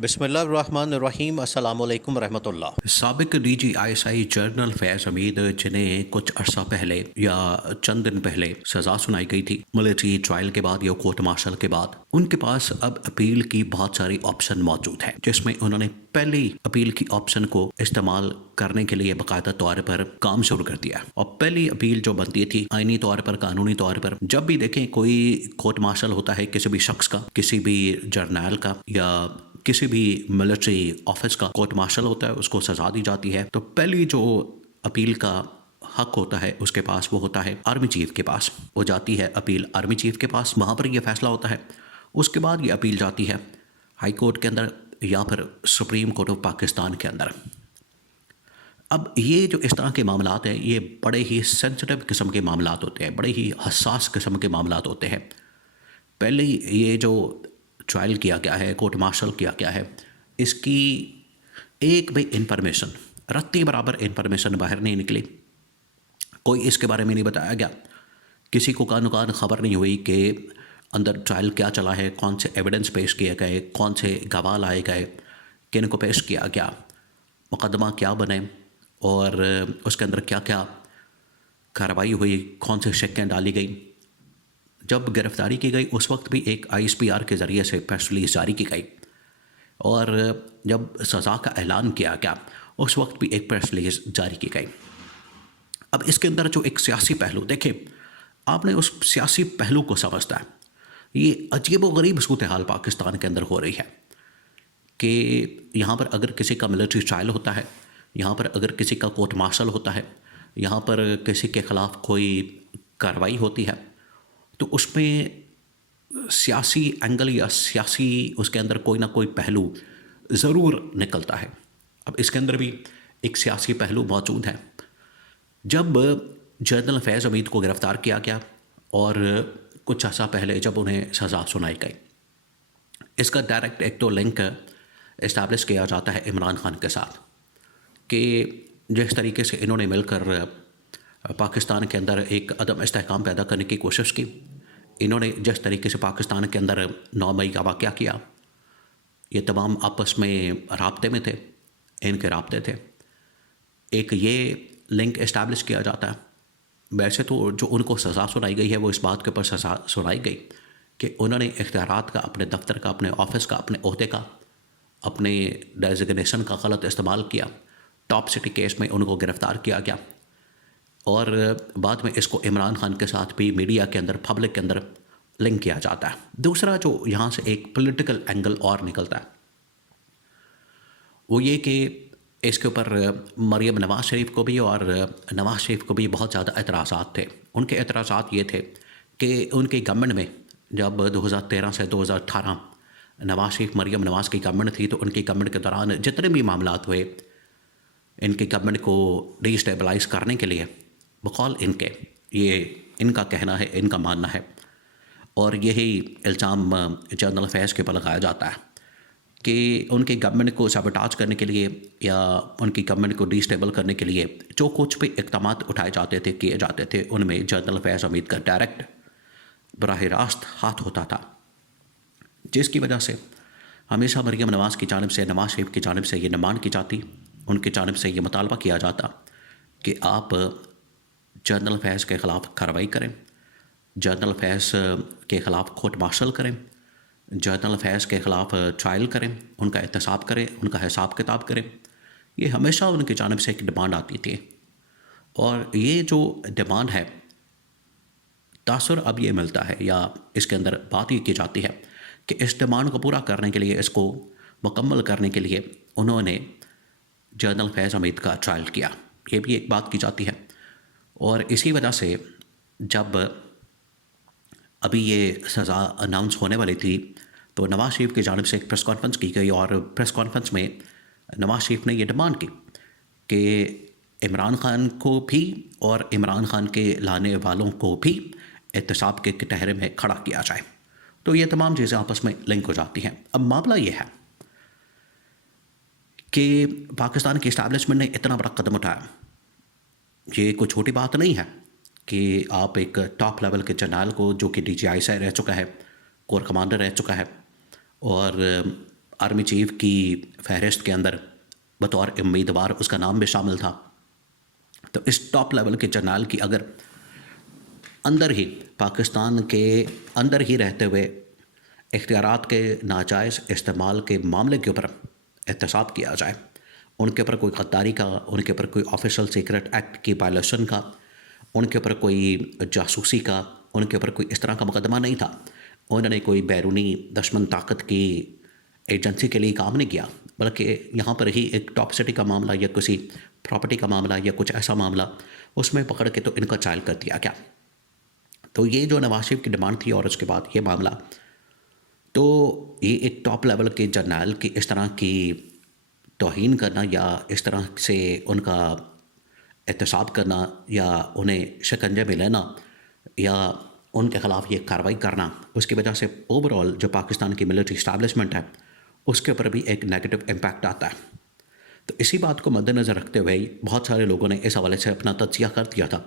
بسم اللہ الرحمن الرحیم۔ السلام علیکم ورحمۃ اللہ۔ سابق D G I S I general Faiz Hameed جنہیں کچھ عرصہ پہلے یا چند دن پہلے سزا سنائی گئی تھی ملٹری ٹرائل کے بعد یا کورٹ مارشل کے بعد، ان کے پاس اب اپیل کی بہت ساری آپشن موجود ہیں، جس میں انہوں نے پہلی اپیل کی آپشن کو استعمال کرنے کے لیے باقاعدہ طور پر کام شروع کر دیا۔ اور پہلی اپیل جو بنتی تھی آئینی طور پر، قانونی طور پر، جب بھی دیکھیں کوئی کورٹ مارشل ہوتا ہے کسی بھی شخص کا، کسی بھی جرنیل کا یا کسی بھی ملٹری آفس کا کورٹ مارشل ہوتا ہے، اس کو سزا دی جاتی ہے، تو پہلی جو اپیل کا حق ہوتا ہے اس کے پاس وہ ہوتا ہے آرمی چیف کے پاس۔ وہ جاتی ہے اپیل آرمی چیف کے پاس، وہاں پر یہ فیصلہ ہوتا ہے۔ اس کے بعد یہ اپیل جاتی ہے ہائی کورٹ کے اندر یا پھر سپریم کورٹ آف پاکستان کے اندر۔ اب یہ جو اس طرح کے معاملات ہیں، یہ بڑے ہی سینسٹیو قسم کے معاملات ہوتے ہیں، بڑے ہی حساس قسم کے معاملات ہوتے ہیں۔ پہلے یہ جو ٹرائل کیا گیا ہے، کورٹ مارشل کیا گیا ہے، اس کی ایک بھی انفارمیشن، رتی برابر انفارمیشن باہر نہیں نکلی۔ کوئی اس کے بارے میں نہیں بتایا گیا، کسی کو کان خبر نہیں ہوئی کہ اندر ٹرائل کیا چلا ہے، کون سے ایویڈنس پیش کیے گئے، کون سے گواہ لائے گئے، کن کو پیش کیا گیا، مقدمہ کیا بنے اور اس کے اندر کیا کیا کارروائی ہوئی، کون سے شکیں ڈالی گئی۔ جب گرفتاری کی گئی اس وقت بھی ایک آئی ایس پی آر کے ذریعے سے پریس ریلیز جاری کی گئی، اور جب سزا کا اعلان کیا گیا اس وقت بھی ایک پریس ریلیز جاری کی گئی۔ اب اس کے اندر جو ایک سیاسی پہلو، دیکھیں آپ نے اس سیاسی پہلو کو سمجھتا ہے۔ یہ عجیب و غریب صورتحال پاکستان کے اندر ہو رہی ہے کہ یہاں پر اگر کسی کا ملٹری ٹرائل ہوتا ہے، یہاں پر اگر کسی کا کورٹ مارشل ہوتا ہے، یہاں پر کسی کے خلاف کوئی کارروائی ہوتی ہے، تو اس میں سیاسی اینگل یا سیاسی اس کے اندر کوئی نہ کوئی پہلو ضرور نکلتا ہے۔ اب اس کے اندر بھی ایک سیاسی پہلو موجود ہے۔ جب جنرل فیض حمید کو گرفتار کیا گیا اور کچھ عرصہ پہلے جب انہیں سزا سنائی گئی، اس کا ڈائریکٹ ایک تو لنک اسٹیبلش کیا جاتا ہے عمران خان کے ساتھ کہ جس طریقے سے انہوں نے مل کر پاکستان کے اندر ایک عدم استحکام پیدا کرنے کی کوشش کی، انہوں نے جس طریقے سے پاکستان کے اندر 9 مئی کا واقعہ کیا، یہ تمام آپس میں رابطے میں تھے، ان کے رابطے تھے، ایک یہ لنک اسٹیبلش کیا جاتا ہے۔ ویسے تو جو ان کو سزا سنائی گئی ہے وہ اس بات کے اوپر سزا سنائی گئی کہ انہوں نے اختیارات کا، اپنے دفتر کا، اپنے آفس کا، اپنے عہدے کا، اپنے ڈیزگنیشن کا غلط استعمال کیا۔ ٹاپ سٹی کیس میں ان کو گرفتار کیا گیا اور بعد میں اس کو عمران خان کے ساتھ بھی میڈیا کے اندر، پبلک کے اندر لنک کیا جاتا ہے۔ دوسرا جو یہاں سے ایک پولیٹیکل اینگل اور نکلتا ہے وہ یہ کہ اس کے اوپر مریم نواز شریف کو بھی اور نواز شریف کو بھی بہت زیادہ اعتراضات تھے۔ ان کے اعتراضات یہ تھے کہ ان کی گورنمنٹ میں جب 2013 سے 2018 نواز شریف مریم نواز کی گورنمنٹ تھی، تو ان کی گورنمنٹ کے دوران جتنے بھی معاملات ہوئے، ان کی گورنمنٹ کو ڈی اسٹیبلائز کرنے کے لیے، بقول ان کے، یہ ان کا کہنا ہے، ان کا ماننا ہے، اور یہی الزام جنرل فیض کے پر لگایا جاتا ہے کہ ان کی گورنمنٹ کو سیبوٹاج کرنے کے لیے یا ان کی گورنمنٹ کو ڈی اسٹیبل کرنے کے لیے جو کچھ بھی اقدامات اٹھائے جاتے تھے، کیے جاتے تھے، ان میں جنرل فیض حمید کا ڈائریکٹ براہ راست ہاتھ ہوتا تھا، جس کی وجہ سے ہمیشہ مریم نواز کی جانب سے، نواز شریف کی جانب سے یہ ڈیمانڈ کی جاتی، ان کی جانب سے یہ مطالبہ کیا جاتا کہ آپ جنرل فیض کے خلاف کارروائی کریں، جنرل فیض کے خلاف کورٹ مارشل کریں، جنرل فیض کے خلاف ٹرائل کریں، ان کا احتساب کریں، ان کا حساب کتاب کریں۔ یہ ہمیشہ ان کی جانب سے ایک ڈیمانڈ آتی تھی، اور یہ جو ڈیمانڈ ہے، تاثر اب یہ ملتا ہے یا اس کے اندر بات یہ کی جاتی ہے کہ اس ڈیمانڈ کو پورا کرنے کے لیے، اس کو مکمل کرنے کے لیے انہوں نے جنرل فیض حمید کا ٹرائل کیا، یہ بھی ایک بات کی جاتی ہے۔ اور اسی وجہ سے جب ابھی یہ سزا اناؤنس ہونے والی تھی تو نواز شریف کی جانب سے ایک پریس کانفرنس کی گئی، اور پریس کانفرنس میں نواز شریف نے یہ ڈیمانڈ کی کہ عمران خان کو بھی اور عمران خان کے لانے والوں کو بھی احتساب کے کٹہرے میں کھڑا کیا جائے۔ تو یہ تمام چیزیں آپس میں لنک ہو جاتی ہیں۔ اب معاملہ یہ ہے کہ پاکستان کی اسٹیبلشمنٹ نے اتنا بڑا قدم اٹھایا، یہ کوئی چھوٹی بات نہیں ہے کہ آپ ایک ٹاپ لیول کے جنرل کو، جو کہ ڈی جی آئی سے رہ چکا ہے، کور کمانڈر رہ چکا ہے، اور آرمی چیف کی فہرست کے اندر بطور امیدوار اس کا نام بھی شامل تھا. تو اس ٹاپ لیول کے جرنیل کی اگر اندر ہی پاکستان کے اندر ہی رہتے ہوئے اختیارات کے ناجائز استعمال کے معاملے کے اوپر احتساب کیا جائے، ان کے اوپر کوئی غداری کا، ان کے اوپر کوئی آفیشل سیکرٹ ایکٹ کی وائلیشن کا، ان کے اوپر کوئی جاسوسی کا، ان کے اوپر کوئی اس طرح کا مقدمہ نہیں تھا، انہوں نے کوئی بیرونی دشمن طاقت کی ایجنسی کے لیے کام نہیں کیا، بلکہ یہاں پر ہی ایک ٹاپ سٹی کا معاملہ یا کسی پراپرٹی کا معاملہ یا کچھ ایسا معاملہ اس میں پکڑ کے تو ان کا ٹرائل کر دیا گیا. تو یہ جو نواز شریف کی ڈیمانڈ تھی اور اس کے بعد یہ معاملہ، تو یہ ایک ٹاپ لیول کے جرنیل کی اس طرح کی توہین کرنا یا اس طرح سے ان کا احتساب کرنا یا انہیں شکنجے میں لینا یا ان کے خلاف یہ کارروائی کرنا، اس کی وجہ سے اوور آل جو پاکستان کی ملٹری اسٹیبلشمنٹ ہے اس کے اوپر بھی ایک نیگیٹو امپیکٹ آتا ہے. تو اسی بات کو مد نظر رکھتے ہوئے بہت سارے لوگوں نے اس حوالے سے اپنا تجزیہ کر دیا تھا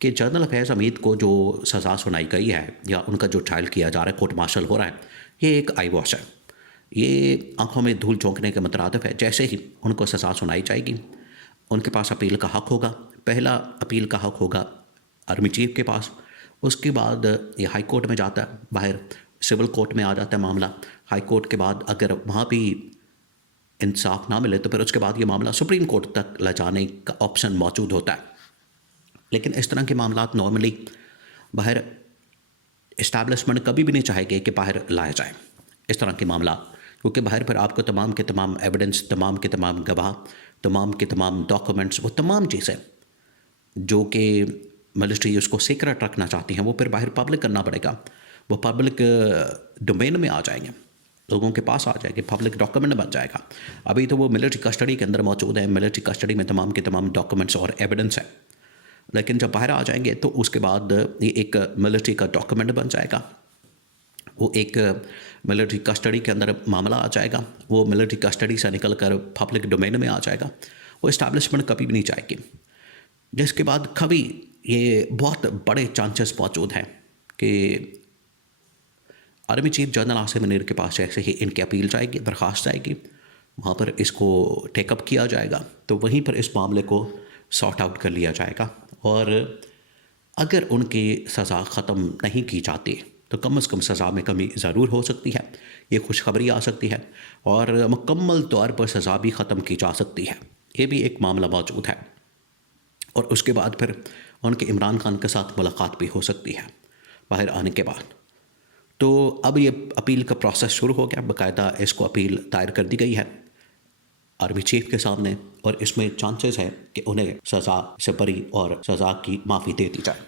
کہ جنرل فیض حمید کو جو سزا سنائی گئی ہے یا ان کا جو ٹرائل کیا جا رہا ہے، کورٹ مارشل ہو رہا ہے، یہ ایک آئی واش ہے، یہ آنکھوں میں دھول جھونکنے کے مترادف ہے. جیسے ہی ان کو سزا سنائی جائے گی، ان کے پاس اپیل کا حق ہوگا. پہلا اپیل کا حق ہوگا آرمی چیف کے پاس، اس کے بعد یہ ہائی کورٹ میں جاتا ہے، باہر سول کورٹ میں آ جاتا ہے معاملہ. ہائی کورٹ کے بعد اگر وہاں بھی انصاف نہ ملے تو پھر اس کے بعد یہ معاملہ سپریم کورٹ تک لے جانے کا آپشن موجود ہوتا ہے. لیکن اس طرح کے معاملات نارملی باہر اسٹیبلشمنٹ کبھی بھی نہیں چاہے گی کہ باہر لائے جائیں اس طرح کے معاملات، کیونکہ باہر پھر آپ کو تمام کے تمام ایویڈنس، تمام کے تمام گواہ، تمام کے تمام ڈاکومنٹس، وہ تمام چیزیں جو کہ ملٹری اس کو سیکرٹ رکھنا چاہتی ہیں وہ پھر باہر پبلک کرنا پڑے گا. وہ پبلک ڈومین میں آ جائیں گے، لوگوں کے پاس آ جائے گی، پبلک ڈاکومنٹ بن جائے گا. ابھی تو وہ ملٹری کسٹڈی کے اندر موجود ہے، ملٹری کسٹڈی میں تمام کے تمام ڈاکومنٹس اور ایویڈنس ہیں. لیکن جب باہر آ جائیں گے تو اس کے بعد یہ ایک ملٹری کا ڈاکومنٹ بن جائے گا، وہ ایک ملٹری کسٹڈی کے اندر معاملہ آ جائے گا، وہ ملٹری کسٹڈی سے نکل کر پبلک ڈومین میں آ جائے گا. وہ اسٹیبلشمنٹ کبھی بھی نہیں چاہے گی، جس کے بعد کبھی یہ بہت بڑے چانسز موجود ہیں کہ army chief general Asim Munir کے پاس جیسے ہی ان کی اپیل جائے گی، درخواست جائے گی، وہاں پر اس کو ٹیک اپ کیا جائے گا، تو وہیں پر اس معاملے کو سارٹ آؤٹ کر لیا جائے گا. اور اگر ان کی سزا ختم نہیں کی جاتی تو کم از کم سزا میں کمی ضرور ہو سکتی ہے، یہ خوشخبری آ سکتی ہے اور مکمل طور پر سزا بھی ختم کی جا سکتی ہے. یہ بھی ایک معاملہ موجود ہے. اور اس کے بعد پھر ان کے عمران خان کے ساتھ ملاقات بھی ہو سکتی ہے باہر آنے کے بعد. تو اب یہ اپیل کا پروسیس شروع ہو گیا، باقاعدہ اس کو اپیل دائر کر دی گئی ہے آرمی چیف کے سامنے، اور اس میں چانسز ہے کہ انہیں سزا سے بری اور سزا کی معافی دے دی جائے.